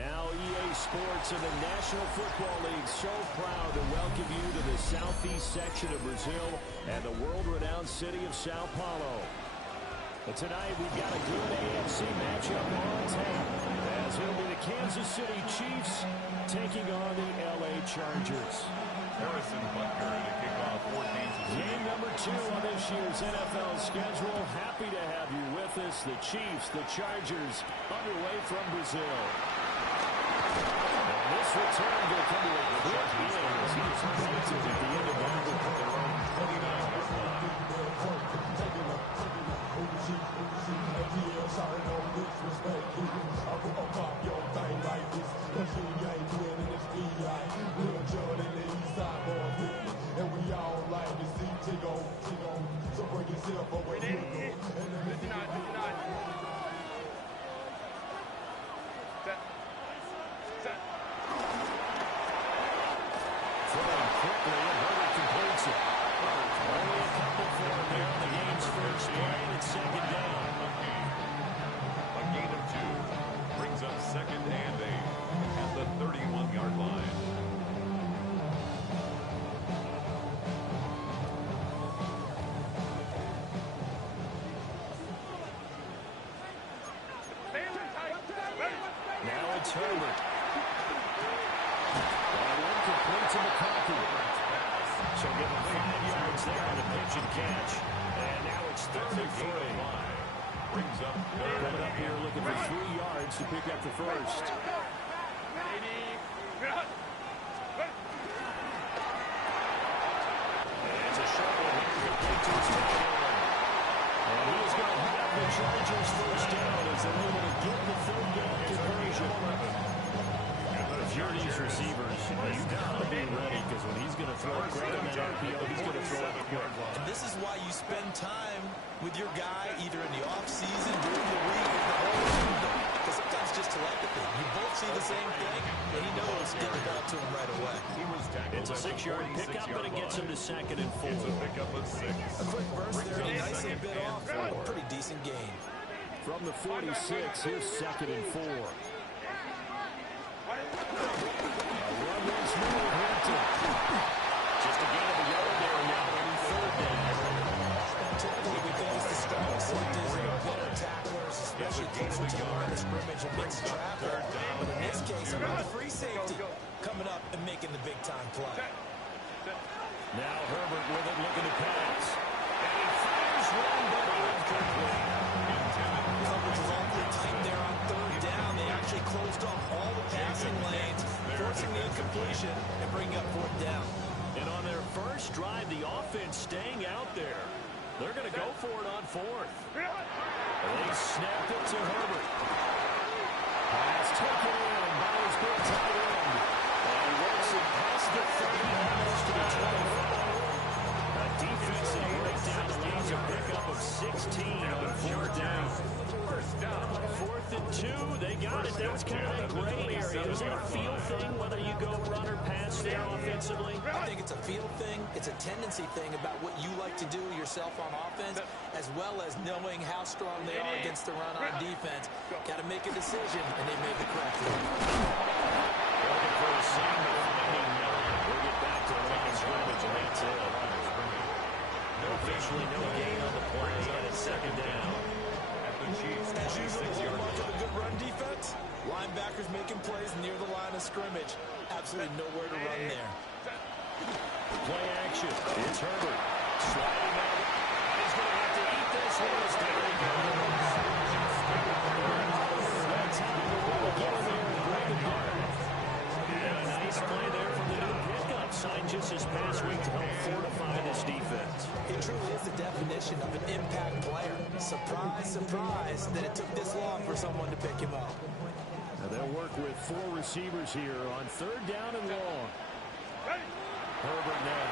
Now EA Sports and the National Football League so proud to welcome you to the southeast section of Brazil and the world-renowned city of Sao Paulo. But tonight we've got a good AFC matchup on tap, as it'll be the Kansas City Chiefs taking on the LA Chargers. Harrison Butker to kick off 14th. Game number 2 on this year's NFL schedule. Happy to have you with us. The Chiefs, the Chargers, underway from Brazil. And this return will come to a quick end as he was planted at the end of that. 29-yard line. Herbert. That one complete to McCarthy. So give him 5 yards there on the pitch and catch. And now it's 33. Brings up coming up here looking for 3 yards to pick up the first. It's a short one here complete to his tight end. And he is going to have the Chargers first down as they're able to get the third down conversion. If you're these receivers, you've got to be ready because when he's going to throw a quick on that RPO, he's going to throw it quick. And this is why you spend time with your guy either in the offseason, during the week, because sometimes just telepathy. You both see the same thing, and he knows get the ball to him right away. It's a 6-yard pickup, but it gets him to 2nd and 4. It's a pickup of 6. A quick burst there, a nice little bit off for a pretty decent gain. From the 46, here's 2nd and 4. Just a gain of a yard there now on 3rd down. Typically, we think it's the strongest safeties and better tacklers, especially closer to the line of scrimmage amidst traffic. But in this case, another free safety coming up and making the big-time play. Now Herbert with it, looking to pass. And he fires one, but incomplete. Coverage was awfully tight there on 3rd down. They actually closed off all the passing lanes, forcing the incompletion and bringing up 4th down. And on their first drive, the offense staying out there. They're going to go for it on 4th. They snapped it to Herbert. Pass taken in by his big tight end. And he works it past the 30, almost to the 25. A defensive breakdown leads a pickup of 16 on 4th down. 4th and 2, they got it. That was kind of a gray area. Is that a feel thing, whether you go run or pass there offensively? I think it's a feel thing. It's a tendency thing about what you like to do yourself on offense, as well as knowing how strong they are against the run on defense. Got to make a decision, and they made the correct one. Looking for a seam to finding Miller. We'll get back to the line of scrimmage, and that's it. Officially no gain on the play, and it's 2nd down. As usual, the hallmark of a good run defense, linebackers making plays near the line of scrimmage. Absolutely nowhere to run there. Play action. It's Herbert. Sliding out. He's going to have to eat this one. It's down. That's how we'll get in there and break it down. And a nice play there from the new pickup. Signed just this past week to help fortify this defense. It truly is the definition of an impact player. Surprise, surprise that it took this long for someone to pick him up. Now they'll work with 4 receivers here on 3rd down and long. Herbert now.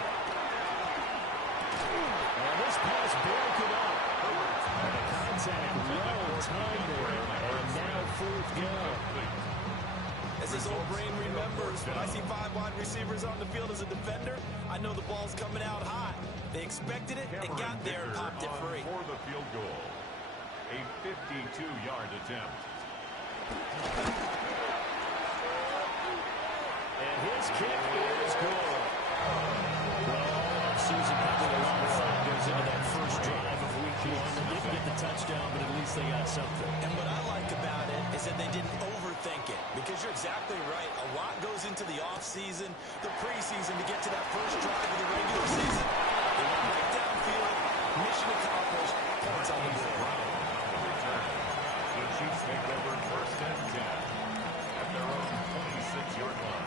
And this pass broken up. And the contact well timed there. And now 4th down. As his old brain remembers, when I see 5 wide receivers on the field as a defender, I know the ball's coming out high. They expected it and got there and popped it free. For the field goal. A 52-yard attempt. And his kick is good. Well, all offseason, probably a lot of thought goes into that first drive of week 1. They didn't get the touchdown, but at least they got something. And what I like about it is that they didn't overthink it, because you're exactly right. A lot goes into the offseason, the preseason, to get to that first drive of the regular season. They went right downfield, mission accomplished, points on the board. The Chiefs take over first and 10 at their own 26-yard line.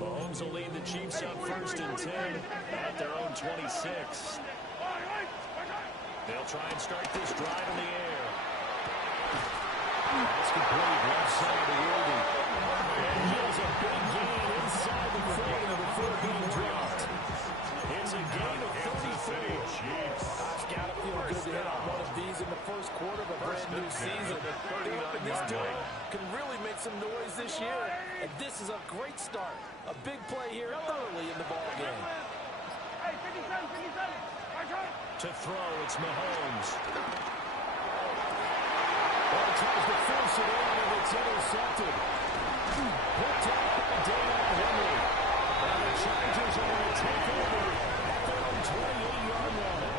Mahomes will lead the Chiefs up first and 10 at their own 26. They'll try and start this drive in the air. That's complete left side to Worthy. And he has a big gain inside the 40 before being dropped. It's a gain of 34. It's got to feel good to hit on one of these in the first quarter of a brand new season. They're up in this duel, can really make some noise this year. And this is a great start. A big play here early in the ball game. To throw, it's Mahomes. Well, he tries to force it in, and it's intercepted. Picked up by Daniel Henry. And the Chargers are going to take over at their own 28-yard line.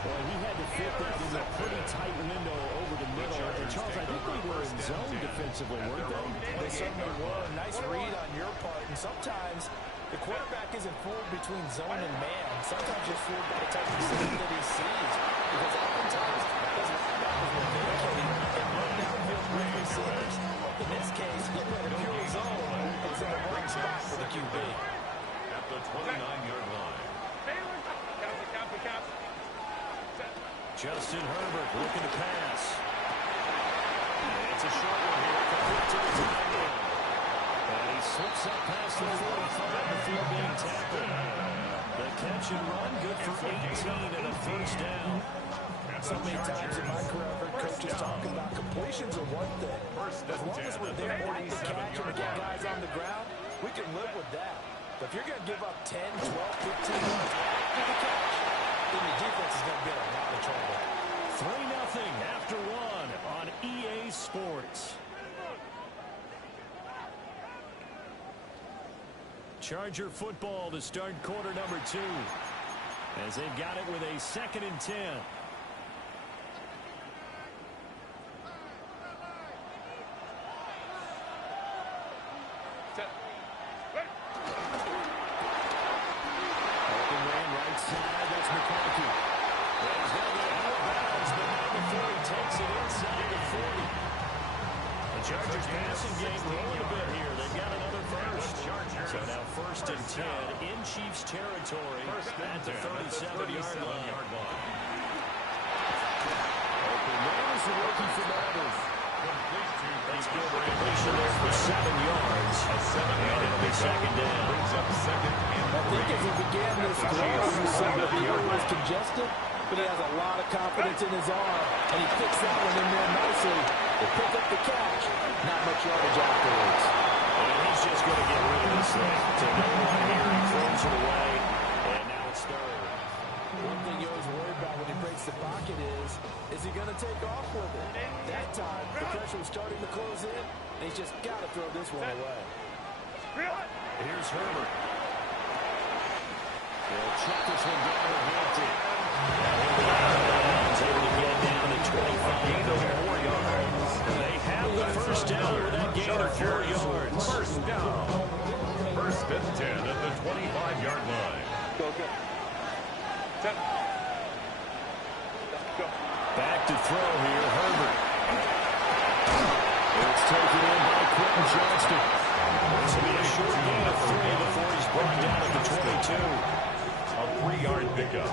Well, he had to fit that in a pretty tight window over the middle. And Charles, I think they were in zone defensively, weren't they? They certainly were. Nice read on your part. And sometimes the quarterback isn't fooled between zone and man. Sometimes you're fooled by the type of receiver that he sees. Because oftentimes, those linebackers will vacate and run downfield with receivers. In this case, he played a pure zone and was in the right spot for the QB. At the 29-yard line. Justin Herbert looking to pass. It's a short one here. Complete to the tight end. And he slips up past the 45 before being tackled. The catch and run, good for 18 and a first down. So many times in my career, I've heard coaches talking about completions are one thing. As long as we're there to make the catch and get guys on the ground, we can live with that. But if you're going to give up 10, 12, 15 yards after the catch, then your defense is going to get a lot of trouble. 3-0 after one on EA Sports. Charger football to start quarter number 2. As they've got it with a 2nd and 10. Open man right side, that's McCarthy. He's going to be out of bounds, but not before he takes it inside the 40. The Chargers passing game rolling a bit here. They've got another first. So now 1st and 10 in Chiefs territory at the 37-yard line. Open man is the rookie from Auburn. That's good completion there for 7 yards. And it'll be 2nd down. I think as he began this drive, you saw that the area was congested, but he has a lot of confidence in his arm, and he fixed that one in there nicely. They pick up the catch. Not much yardage afterwards. And he's just going to get rid of this thing. To no one here, he throws it away, and now it's 3rd. One thing you always worry about when he breaks the pocket is he going to take off with it? That time, the pressure was starting to close in, and he's just got to throw this one away. Here's Herbert. They'll check this one down to Hampton. He's able to get down to 25. Gain of 4 yards. They have the first down with that gain of 4 yards. First down. 1st and 10 at the 25-yard line. Back to throw here, Herbert. It's taken in by Quentin Johnston. This will be a short gain of 3 before he's brought down at the 22. A 3-yard pickup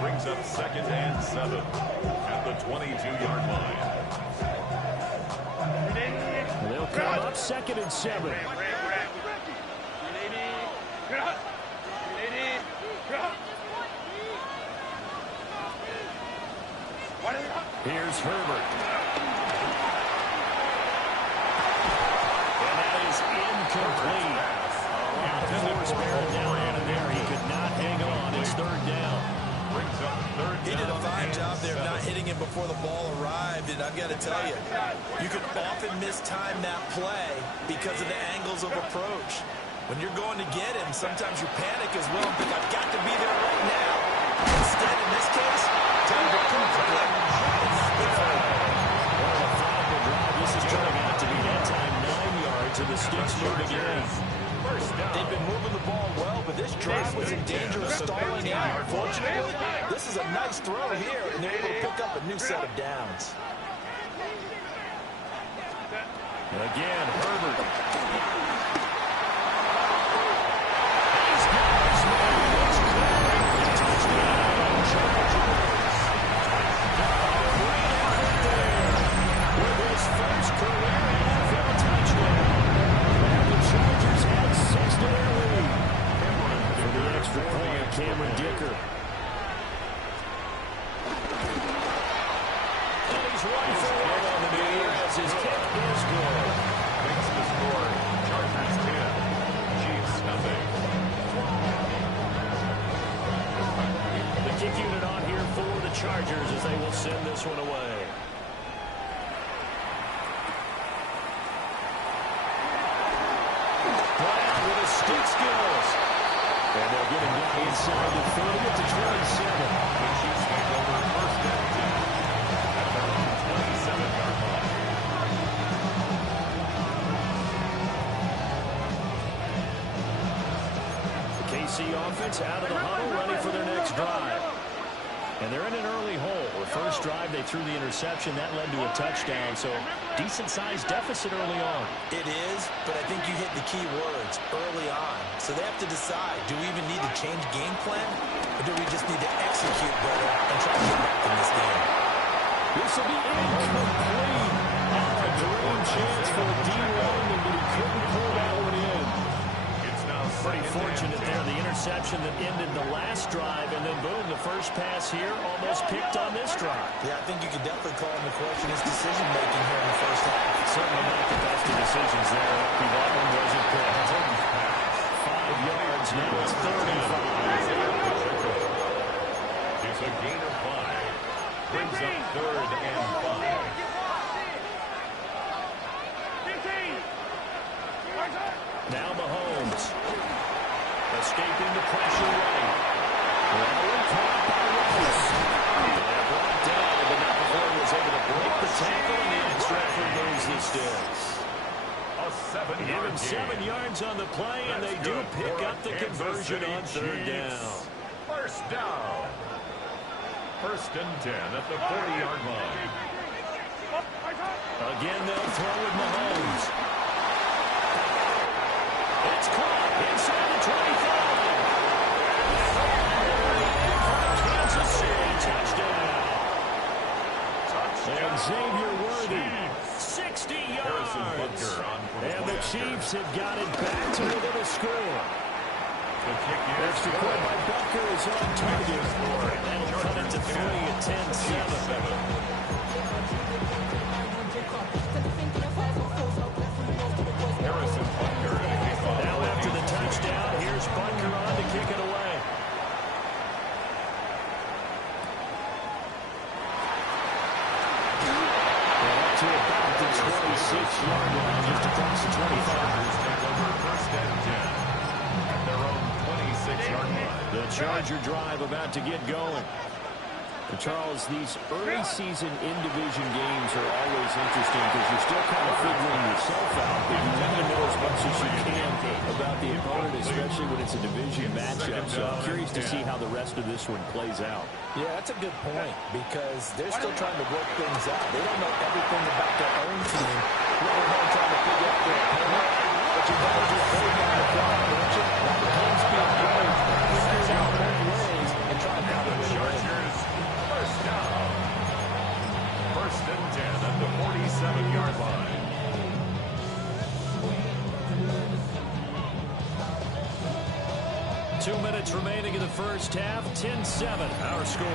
brings up 2nd and 7 at the 22-yard line. They'll come up 2nd and 7. Here's Herbert. And that is incomplete. Force Barrett down in there. He could not hang on. It's 3rd down. Brings up third down. He did a fine job there of 7. not hitting him before the ball arrived, and I've got to tell you, you can often mistime that play because of the angles of approach. When you're going to get him, sometimes you panic as well and think, I've got to be there right now. Instead, in this case, time to prove the play and not the play. Well, a final drive. This is turning out to be that time 9 yards, and the sticks move again. They've been moving the ball well, but this drive was in danger of stalling out. Fortunately, this is a nice throw here, and they're able to pick up a new set of downs. And again, Herbert. First career NFL touchdown. And the Chargers had 6 to their lead. For the extra point, Cameron Dicker. And he's 1 for 1 on the new year as his kick is good. Makes the score. Chargers 10. Chiefs nothing. The kick unit on here for the Chargers as they will send this one away. Stick skills. And they'll get him down inside the 30 to 27. The Chiefs take over first and 10 at their own 27-yard line. The KC offense out of the huddle, ready for their next drive. And they're in an early hole. The first drive, they threw the interception. That led to a touchdown, so decent-sized deficit early on. It is, but I think you hit the key words early on. So they have to decide, do we even need to change game plan, or do we just need to execute better and try to get back in this game? This will be incomplete. A dream chance for D1, but he couldn't pull that one in. It's now Pretty fortunate there, the interception that ended the last drive, and then boom, the first pass here almost picked on this drive. Yeah, I think you could definitely call into question his decision-making here in the first half. Certainly not the best of decisions there. That one wasn't picked. 5 yards, now it's 35. It's a gain of 5. Brings up third and 5. Now Mahomes. Escaping the pressure right. Well, caught by Rice. And brought down, but not before he was able to break the tackle, and the ex-referee moves the sticks. A 7-yard Even gain. 7 yards on the play, and they do pick up the conversion on third down. First down. First and 10 at the 40-yard line. Again, they'll throw with Mahomes. It's caught inside the 25. Kansas City touchdown. And Xavier Worthy, 60 yards. And the Chiefs have got it back to within a score. The kick is Extra point by Bucker is on target. That'll cut it to 3 at 10-7. Harrison Butker and a kickoff. Now after the touchdown, here's Bucker on to kick it away. And up to about the 26-yard line, just across the 25. Take over first and 10 at their own 26-yard line. The Charger drive about to get going. And Charles, these early season in-division games are always interesting because you're still kind of figuring yourself out, but you want to know as much as you can about the opponent, especially when it's a division matchup. So I'm curious to see how the rest of this one plays out. Yeah, that's a good point because they're still trying to work things out. They don't know everything about their own team. They're trying to figure out their opponent. But you got to just hold down the clock, don't you? Now the game's being played. Figure it out both ways and try to find a way to win. First down. First and 10 at the 47-yard line. Two minutes remaining in the first half. 10-7, our score.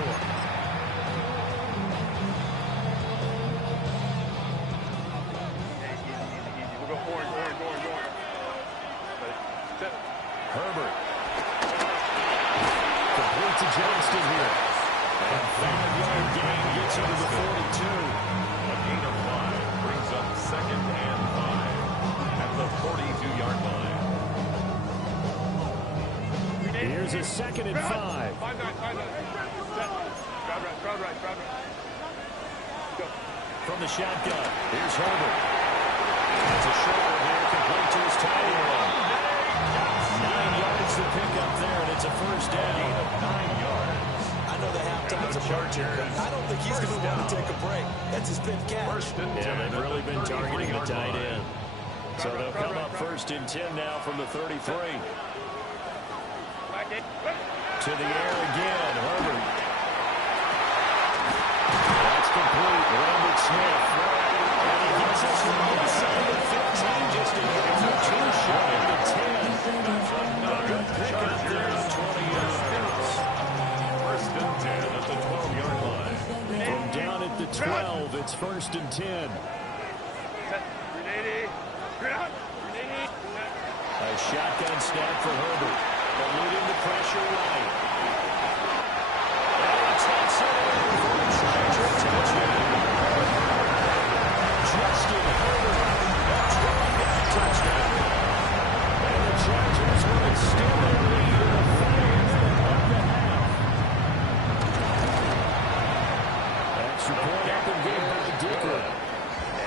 Herbert. Complete to Johnston here. And 5-yard gain gets him to the 42. A gain of 5 brings up 2nd and 5 at the 42-yard line. Here's a 2nd and 5. From the shotgun, here's Herbert. It's a shoulder here, complete to his tight end. 9 yards to pick up there, and it's a first down. 9 yards. I know the halftime's approaching, but I don't think he's going to want to take a break. That's his 5th catch. Yeah, they've really been targeting the tight end. So they'll come up 1st and 10 now from the 33. To the air again, Herbert. That's complete. Lambert Smith. And he gets us from inside the 15, just a yard or 2 short of the 10. Good pick up there at 20 yards. 1st and 10 at the 12-yard line. From down at the 12, it's 1st and 10. A shotgun snap for Herbert. Eluding the pressure right. And he takes it for a Charger touchdown. Justin Herbert. Touchdown. And the Chargers will extend their lead in the final minute of the half. Extra point up and good by Dicker.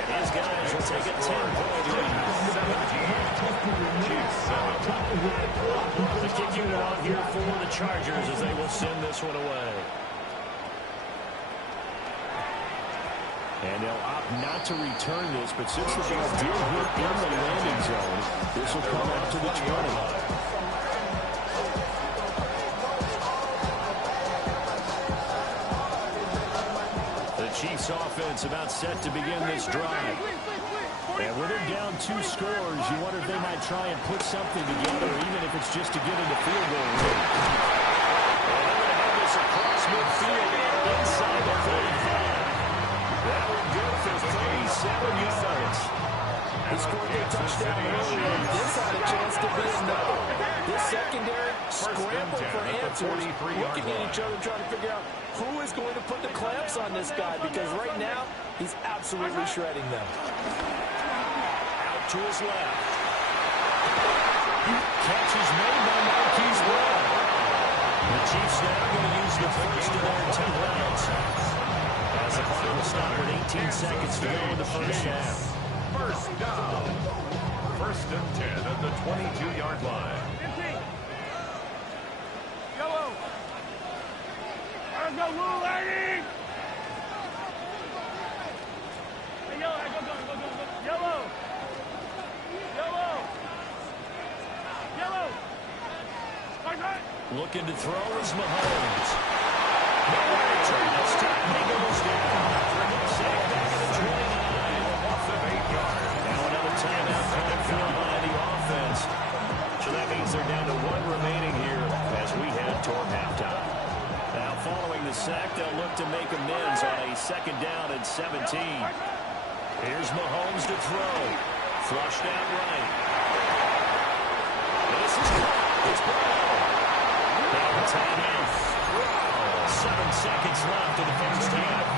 And his guys will take a 10-point lead. The kick unit out here for the Chargers as they will send this one away. And they'll opt not to return this, but since the ball did hit in the landing zone, this will come out to the 20. The Chiefs offense about set to begin this drive. And when they're down 2 scores, you wonder if they might try and put something together, even if it's just to get into field goal range. And they're going to have this across midfield and inside the 35. That one good for 37 yards. He scored their touchdown earlier. This had a chance to be another. This secondary scrambled for answers, looking at each other, trying to figure out who is going to put the clamps on this guy, because right now, he's absolutely shredding them. To his left. Catch is made by Marquise Brown. The Chiefs now going to use the first of their timeouts. As the clock will stop with 18 seconds to go in the first half. First down. 1st and 10 at the 22-yard line. 15. Yellow. Let's go, Lou, lady. Hey, yellow, go. Yellow. Looking to throw is Mahomes. Nowhere to turn this time. He goes down. Sack back at the 29. Off of 8 yards. Now another timeout called for by the offense. So that means they're down to 1 remaining here as we head toward halftime. Now following the sack, they'll look to make amends on a 2nd down and 17. Here's Mahomes to throw. Flushed out right. This is caught. It's Brown. Now the timeout. 7 seconds left in the first half.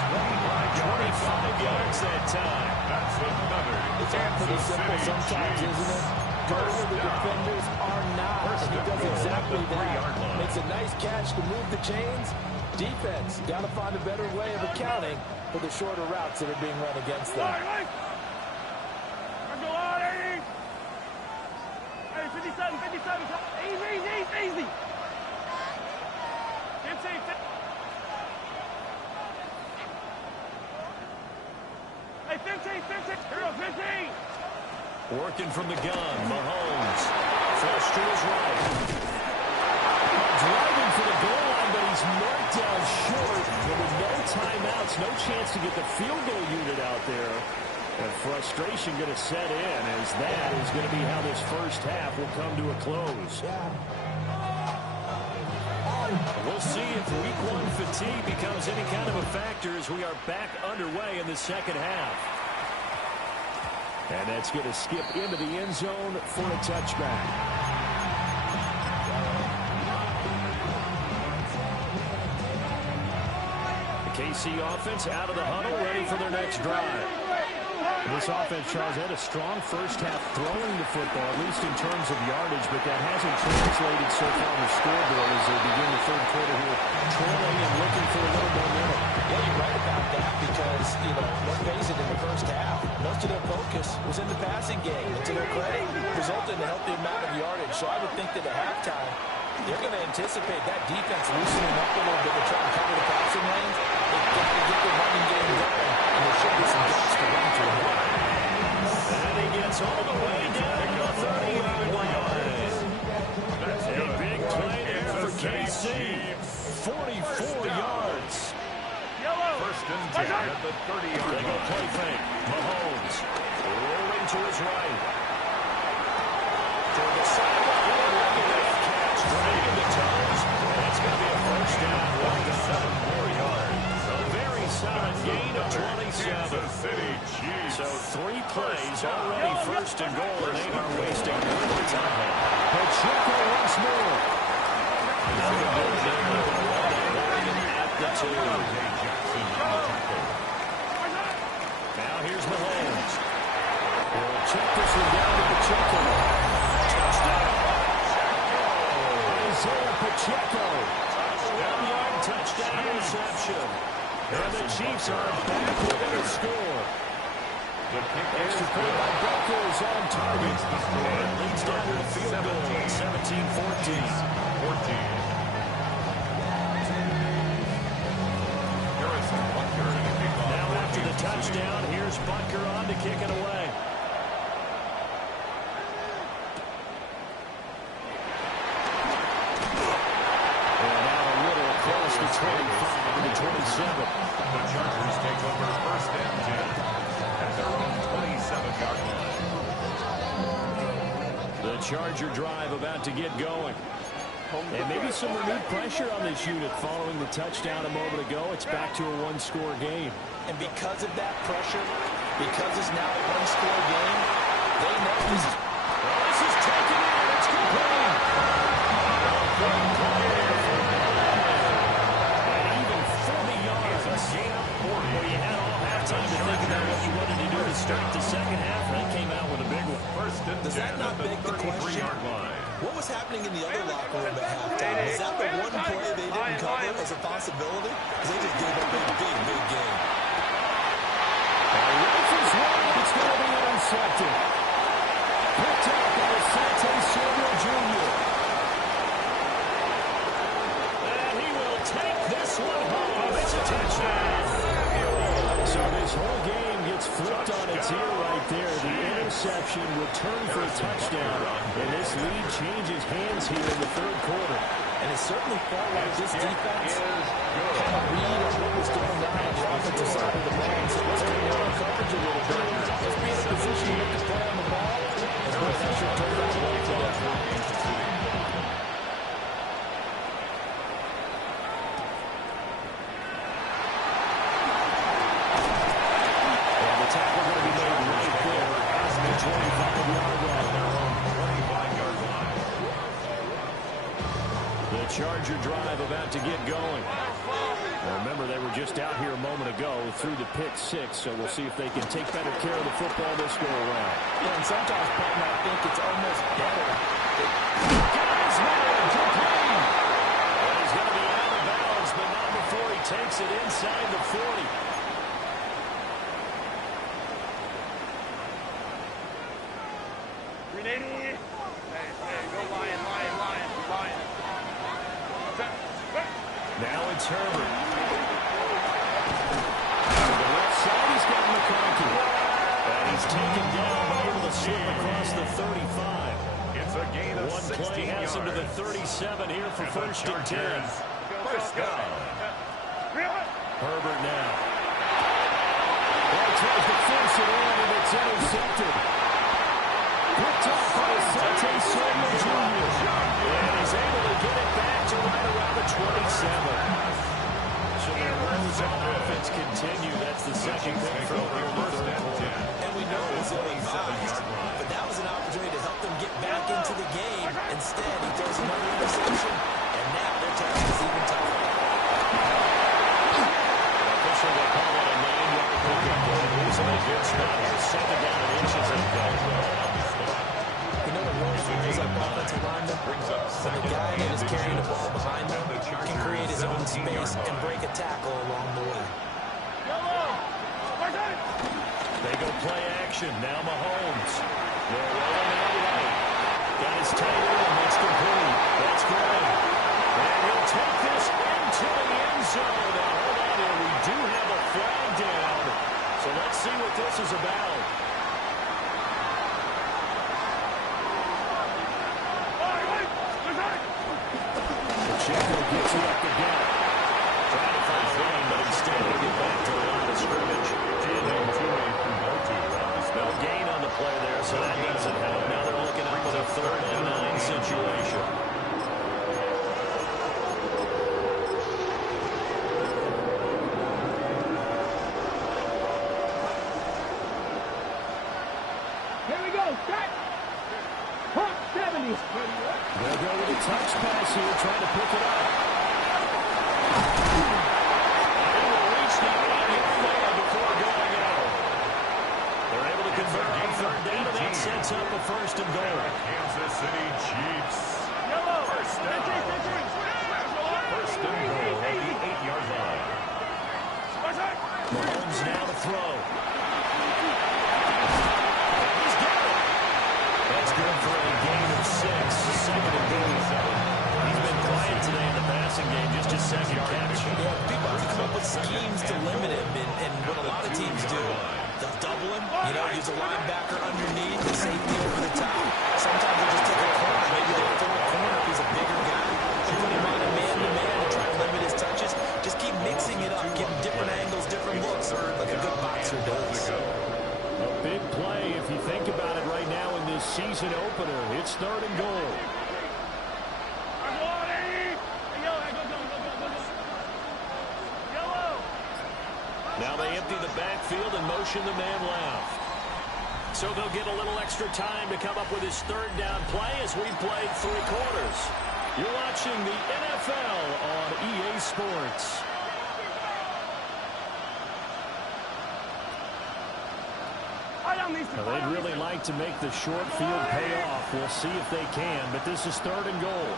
25 yards that time. That's another. It's all pretty simple sometimes, isn't it? Go where the defenders are not, and he does exactly that. Makes a nice catch to move the chains. Defense, got to find a better way of accounting for the shorter routes that are being run against them. Let's go on, 80. Hey, 57. Easy. 15. Hey, 15. Here we go, 15. Working from the gun, Mahomes. Flush to his right. Driving for the goal line, but he's marked down short. But with no timeouts, no chance to get the field goal unit out there. And frustration going to set in, as that is going to be how this first half will come to a close. We'll see if Week 1 fatigue becomes any kind of a factor as we are back underway in the second half. And that's going to skip into the end zone for a touchback. KC offense out of the huddle, ready for their next drive. This offense, Charles, had a strong first half throwing the football, at least in terms of yardage, but that hasn't translated so far on the scoreboard as they begin the third quarter here, trailing and looking for a little momentum. Yeah, you're right about that because, let's face it, in the first half, most of their focus was in the passing game. And to their credit, resulted in a healthy amount of yardage. So I would think that at halftime, they're going to anticipate that defense loosening up a little bit to try and cover the passing lanes. They've got to get the running game going, and there should be some gaps to run through. And he gets all the way down to the 30-yard line. A big play there for KC. 44 yards. First and 10 at the 30-yard They go line. play fake. Mahomes rolling to his right. To the sideline. Straight in the toes. That's going to be a first down. 7 more yards. A very solid gain of 27. Kansas City Chiefs. So 3 plays already first and goal, and they are wasting little time. Pacheco once more. At the 2. Now here's Mahomes. We'll check this one down to Pacheco. Touchdown. Isaiah Pacheco. 1-yard touchdown reception. And the Chiefs are back within a score. Extra point by Baker is on target. And leads down to the field goal. 17-14. Now after the touchdown, here's Butker on to kick it away. And now a little across the 25 to the 27. The Chargers take over first and 10 at their own 27-yard line. The Charger drive about to get going. And maybe some renewed pressure on this unit following the touchdown a moment ago. It's back to a one-score game. And because of that pressure, because it's now a one-score game, they know this is... Well, this is taken in. It's complete. And even 40 yards. Well, you had all halftime to think about what you wanted to do to start the second half, and they came out with a big one. First and Does that 10 not at the beg the question? 33-yard line. What was happening in the other locker room at halftime? Was that the one play they didn't cover as a possibility? Because they just gave up a big game. Rifles wide. It's going to be intercepted. Picked up by Asante Samuel Jr. And he will take this one home. It's a touchdown. So this whole game gets flipped on its ear right there. The interception returned for a touchdown. And this lead changes hands here in the third quarter. And it certainly felt like this defense had a read on what was going on the offensive side of the ball. So let's bring down our coverage a little bit. Let's be in a position to make a play on the ball. And boy, that sure turned out well for them. And the tackle going to be made right there at the 25-yard line. The Charger drive about to get going. Well, remember, they were just out here a moment ago through the pick 6, so we'll see if they can take better care of the football this go around. Yeah, and sometimes, Patton, I think it's almost better. Guys, complete. Well, he's going to be out of bounds, but not before he takes it inside the 40. Hey, go Lion. Now it's Herbert. To the left side, he's got McConkey. And he's taken down, but able to slip across the 35. It's a gain of One 16 play has him to the yards. 37 here for first and 10. First down. Herbert now. Well, tries to force it in, and it's intercepted. Picked off by Asante Samuel Jr. And he's able to get it back to right around the 27. So their runs on offense continue. That's the second pick from here in the third quarter. And we know it was ill-advised, but that was an opportunity to help them get back into the game. Instead, he throws another interception, and now their task is even tougher. Brings up And second. the guy that is and carrying the inches. ball behind him At the can Chargers' create his own 17-yard space and line. break a tackle along the way. They go play action. Now Mahomes. They're rolling out right. Got his tight end. That's complete. That's great. And he'll take this into the end zone. Now, hold on here. We do have a flag down. So let's see what this is about. Pacheco gets it up again. Trying to find Green, but instead they get back to the line of scrimmage. And a 2-8 from go-to on the spell. Gain on the play there, so that doesn't help. Now they're looking up with a 3rd and 9 situation. Here we go. Set. Pump 70. They'll go with a touch pass here, trying to pick it up. They will reach the 8-yard line before going out. They're able to convert on 3rd down, and that sets up a 1st and goal. Kansas City Chiefs. Yellow. First down. First and goal at the 8-yard line. Mahomes now to throw. He's got it. That's good for a gain of 6. 2nd and goal. He's been quiet today in the passing game, just his 2nd catch. Yeah, people have to come up with schemes to limit him, and what a lot of teams do, they'll double him, use a linebacker underneath, the safety over the top. Sometimes they'll just take a corner, maybe they throw a corner if he's a bigger guy, and put him on a man-to-man and try to limit his touches. Just keep mixing it up, give him different angles, different looks, like a good boxer does. A big play if you think about it right now in this season opener. It's 3rd and goal. Now they empty the backfield and motion the man left. So they'll get a little extra time to come up with his 3rd down play as we played 3 quarters. You're watching the NFL on EA Sports. Now they'd really like to make the short field pay off. We'll see if they can, but this is 3rd and goal.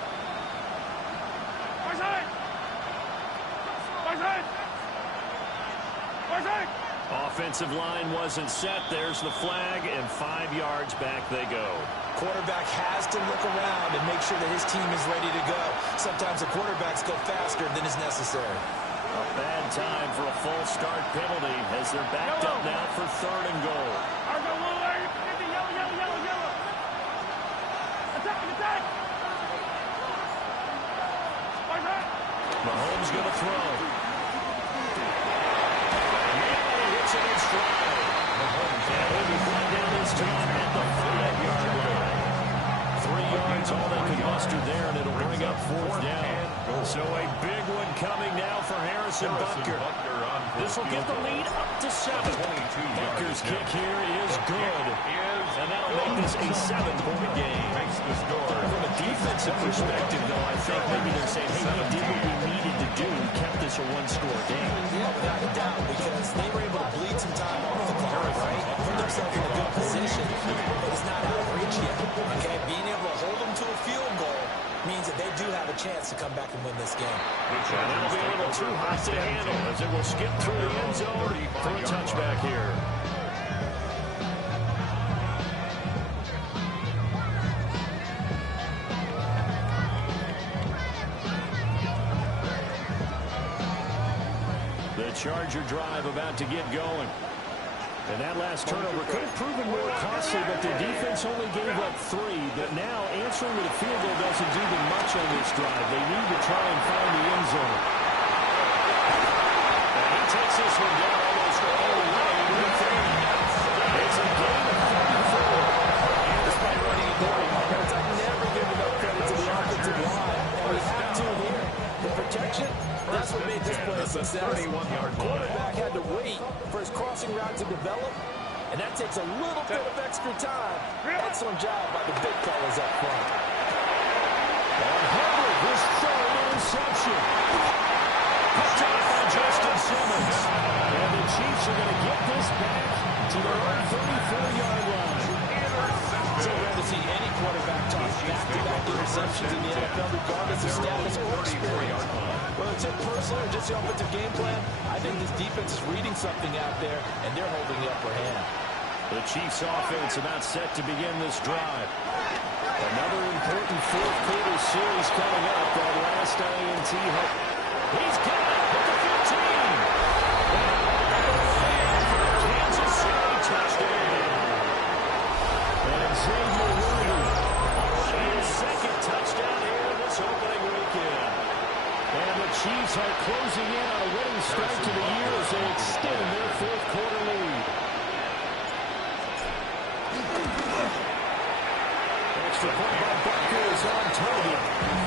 Offensive line wasn't set. There's the flag, and 5 yards back they go. Quarterback has to look around and make sure that his team is ready to go. Sometimes the quarterbacks go faster than is necessary. A bad time for a false start penalty as they're backed up now for 3rd and goal. Mahomes going to throw. Yeah, hits it in stride. Mahomes will be brought down this time at the 5-yard line. 3 yards, all they could muster there, and it'll bring up 4th down. So a big one coming now for Harrison Butker. This will get the lead up to 7. Butker's kick here is good. And that'll make this a 7-point game. From a defensive perspective, though, I think maybe they're saying, hey, we did what we needed to do. We kept this a 1-score game. Yeah, without a doubt, because they were able to bleed some time off the clock, right? Put themselves in a good position, but it's not out of reach yet. Okay, being able to hold them to a field goal means that they do have a chance to come back and win this game. It'll be a little too hot to handle as it will skip through the end zone for a touchback here. The Charger drive about to get going. And that last turnover could have proven more costly, but the defense only gave up 3. But now answering with a field goal doesn't do them much on this drive. They need to try and find the end zone. And he takes this one down almost all the way to the 30. It's a gain of 34. Despite running it down, I never give enough credit to the offensive line. And we have to here. The protection, that's what made this play a success. Quarterback had to wait for his crossing route to develop, and that takes a little bit of extra time. Excellent job by the big fellas up front. On Herbert, his 3rd interception. Picked off by Justin Simmons. And the Chiefs are going to get this back to their own 34-yard line. So rare to see any quarterback talk back-to-back interceptions in the NFL, regardless of status or experience. Whether it's personal or just the offensive game plan, I think this defense is reading something out there, and they're holding the upper hand. The Chiefs offense about set to begin this drive. Another important fourth quarter series coming up. That last INT. He's got it with the 15. Kansas City touchdown. And Xavier Worthy, his second touchdown here this opening weekend. And the Chiefs are closing in on a winning start to the year as they extend their fourth quarter lead. Extra point by Bucker is on target.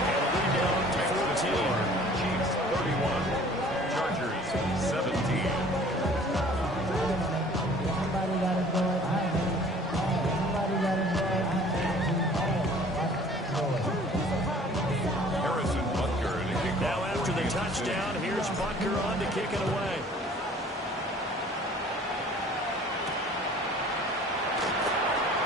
And a rebound to 14. Chiefs 31. Chargers 17. Harrison Butker to kick Now off after for the Kansas touchdown, City. here's Butker on to kick it away.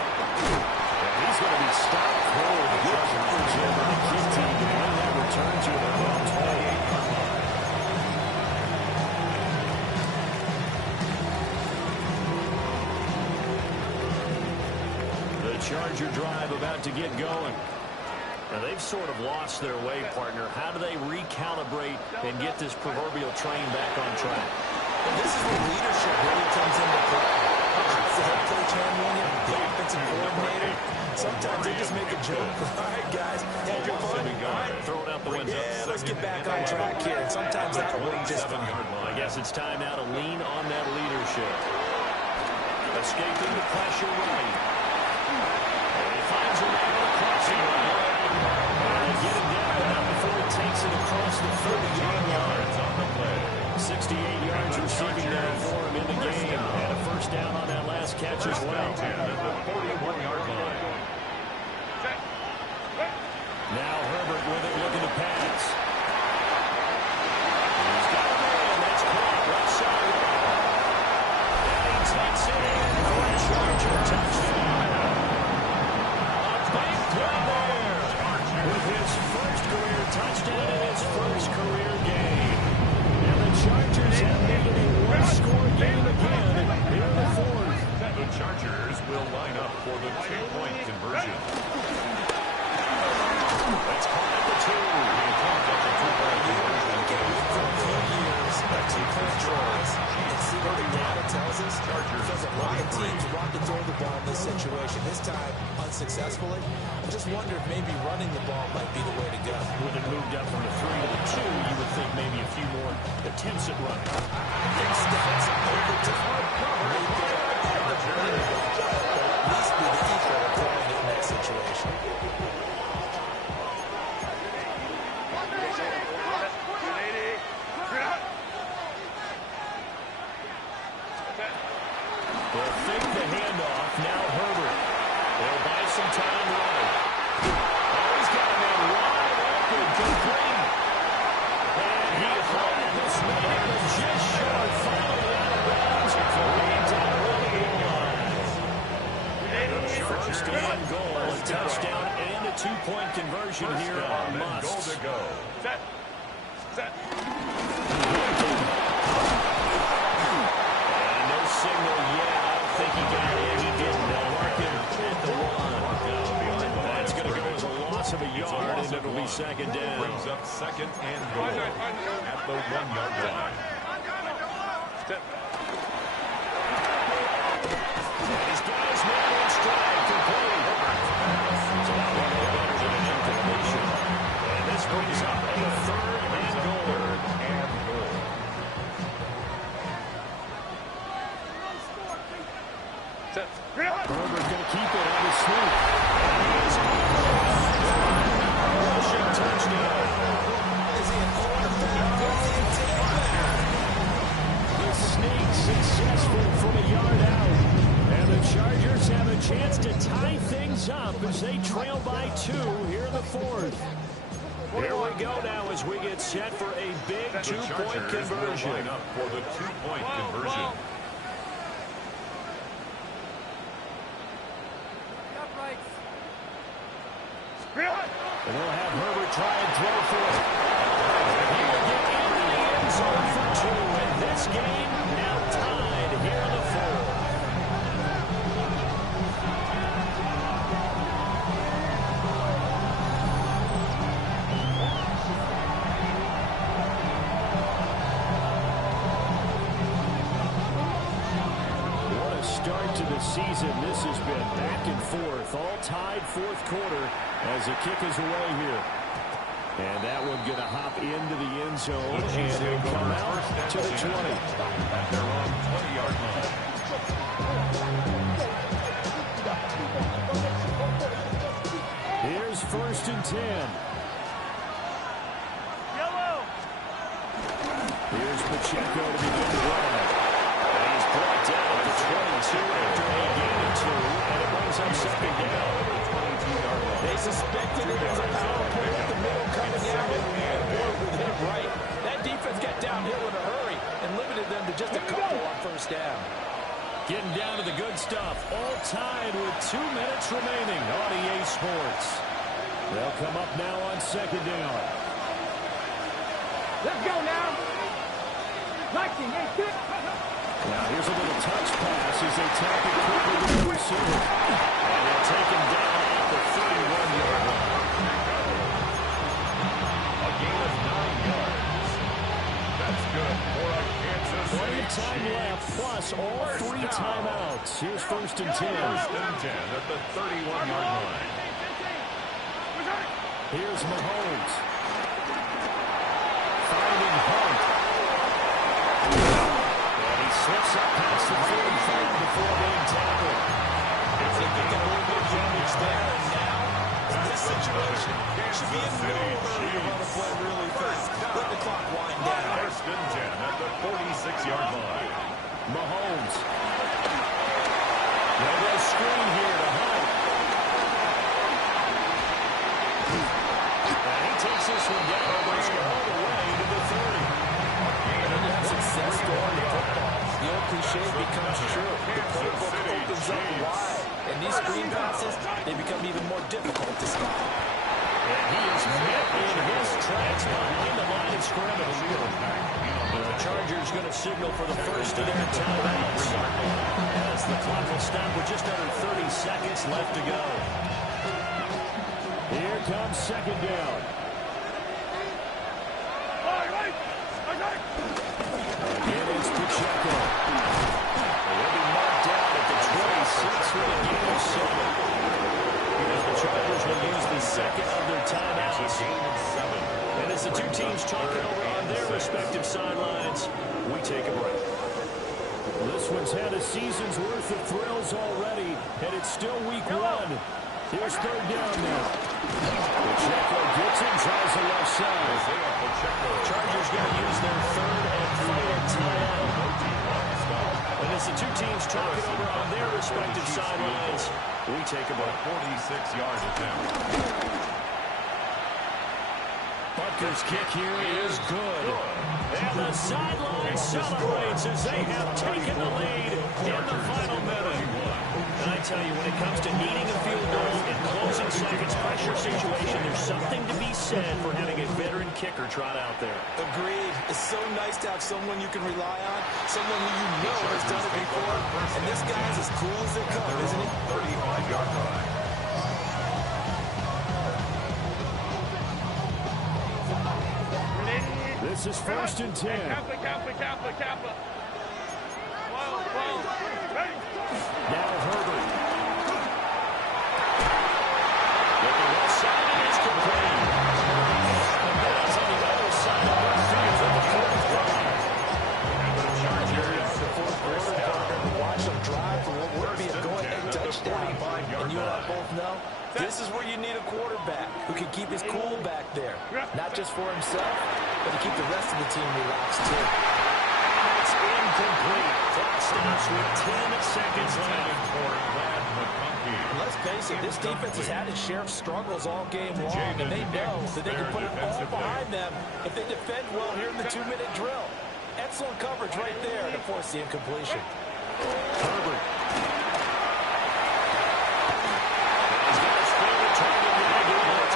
He's going to be stopped forward. Good coverage there by the kick team to bring that return to their own 20. The Charger drive about to get going. Now they've sort of lost their way, partner. How do they recalibrate and get this proverbial train back on track? And this is where leadership really comes into play. It's the head coach handling it, the offensive coordinator. Sometimes they just make a joke. All right, guys, had your fun. All right, Throw it out the window. yeah, let's get back on track here. And sometimes that'll work just fine. I guess it's time now to lean on that leadership. Escaping the pressure right. And he finds a man on the crossing right. And get him down now before he takes it across the 30-yard line. On the play. 68 yards receiving there for him in the game. And a first down on that last catch as well. 10 at the 41-yard line. Now Herbert with it, looking to pass. He's got a man. That's caught right side. And he takes it in for a Charger touchdown. A big play there with his first career touchdown in his first career game. And the Chargers have made it a one-score game again here in the fourth. The Chargers will line up for the two-point conversion. That's caught at the 2. He comes up the two-point conversion. For a few years, that two-point tries. And see what the data tells us? Because a lot of teams want to throw the ball in this situation. This time, unsuccessfully. I just wonder if maybe running the ball might be the way to go. With it moved up from the 3 to the 2, you would think maybe a few more attempts at running. Big stats over time. Right there. At least be the equal of throwing it in that situation. They'll fake the handoff. Now Herbert. They'll buy some time right. Oh, he's got a man wide open. Complete. And he hauled this man was just short. Finally out of bounds. Lead down the line. First and goal. A touchdown and a two-point conversion here are musts. Goal to go. Set. Signal yet. I don't think he got in. He didn't. They'll mark him at the 1. That's going to go as a loss of a yard, and it'll be second down. Brings up second and goal at the 1-yard line. He's got his man on stride. Complete. So that one no better than an incompletion. And this brings up a third and goal. Herbert's going to keep it on his sneak. And he is rushing touchdown. Is he an quarterback? Does he take back? The sneak successful from a yard out. And the Chargers have a chance to tie things up as they trail by 2 here in the fourth. Here we go now as we get set for a big two-point conversion. Line up for the two-point conversion. And they'll have Herbert try and throw for it. He will get in the end zone for 2. And this game now tied here in the 4th. Start to the season. This has been back and forth, all tied 4th quarter as the kick is away here. And that one going to hop into the end zone, and it'll come out to the 20. At their own 20-yard line. Here's 1st and 10. Yellow. Here's Pacheco to begin the run. And he's brought down to 22 after a gain of 2, and it brings up 2nd down. They suspected it was a power play at the middle coming out, and boy, with him right. That defense got downhill in a hurry and limited them to just a couple on 1st down. Getting down to the good stuff. All tied with 2 minutes remaining on EA Sports. They'll come up now on 2nd down. Let's go now. 19, 8, 6. Now here's a little touch pass as they tap it quickly to the receiver. And they'll take him down at the 31-yard line. A gain of 9 yards. That's good for a Kansas City Plenty of time Chiefs. left, plus all 3 timeouts. Here's 1st and 10. 1st and 10 at the 31-yard line. Here's Mahomes. Finding Hunt. And he slips up past the 45 before being tackled. I think they got a little bit of yardage there, and now, in this situation, should be in no hurry to run a play really fast. Let the clock wind down. 1st and 10 at the 46-yard line. Mahomes. They go screen here to Hunt. And he takes this one down almost all the way to the 30. And when you have success throwing the football, the old cliche becomes true. The playbook opens up wide, and these screen passes, they become even more difficult to stop. And he is met in his tracks behind the line of scrimmage. The Chargers going to signal for the first of their timeouts as the clock will stop with just under 30 seconds left to go. Here comes 2nd down. Again, it's Pacheco. He'll be marked down at the 26 with a gain of 7. As the Chargers will use the 2nd of their timeouts. And as the 2 teams talk it over on their respective sidelines, we take a break. This one's had a season's worth of thrills already, and it's still week 1. Here's 3rd down now. Pacheco gets it, tries the left side. Chargers going to use their 3rd and final timeout. And as the 2 teams talk it over on their respective sidelines, we take a break. 46-yard attempt. Butker's kick here is good. And the sideline celebrates as they have taken the lead in the final minute. And I tell you, when it comes to needing a field goal in closing seconds pressure situation, there's something to be said for having a veteran kicker trot out there. Agreed. It's so nice to have someone you can rely on, someone who you know has done it before. And this guy's as cool as they come, isn't he? 35-yard line. This is 1st and 10. Kappa. Now Herbert. Looking left side, and it's complete. And that's on the other side of the field at the 45. And the Chargers, the 4th quarter. Watch them drive for what would be a go-ahead touchdown. And you and I both know, this is where you need a quarterback who can keep his cool back there. Not just for himself, but to keep the rest of the team relaxed, too. It's incomplete. Clock stops with 10 seconds left. Let's face it, this defense has had its share of struggles all game long, and they know that they can put it all behind them if they defend well here in the 2-minute drill. Excellent coverage right there to force the incompletion. Herbert. He's got his favorite target right here.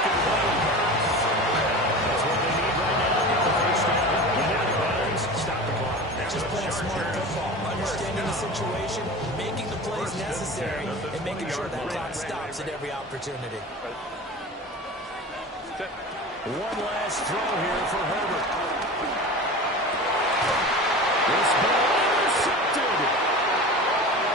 every opportunity. One last throw here for Herbert. This ball intercepted.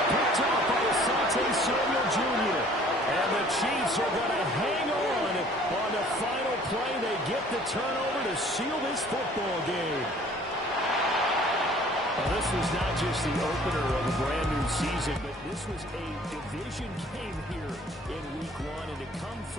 Picked up by Asante Samuel Jr. And the Chiefs are going to hang on the final play. They get the turnover to seal this football game. Well, this was not just the opener of a brand new season, but this was a division game here in Week 1. And to come from